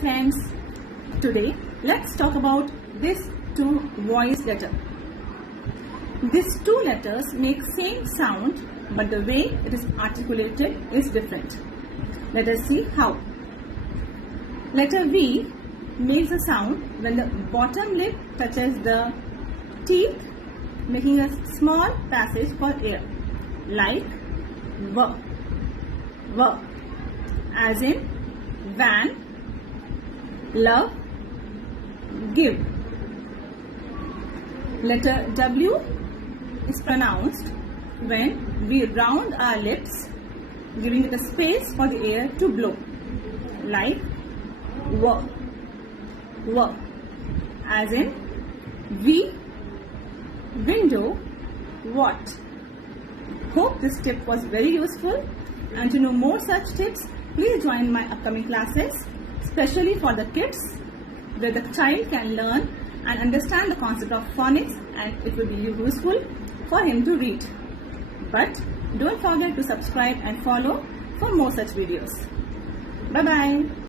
friends, today let's talk about this two voice letter. These two letters make same sound, but the way it is articulated is different. Let us see how. Letter V makes a sound when the bottom lip touches the teeth, making a small passage for air, like V, V, as in van, love, give. Letter W is pronounced when we round our lips, giving it a space for the air to blow, like W, W, as in V, window, what. Hope this tip was very useful, and to know more such tips, please join my upcoming classes, especially for the kids, where the child can learn and understand the concept of phonics, and it will be useful for him to read. But don't forget to subscribe and follow for more such videos. Bye bye.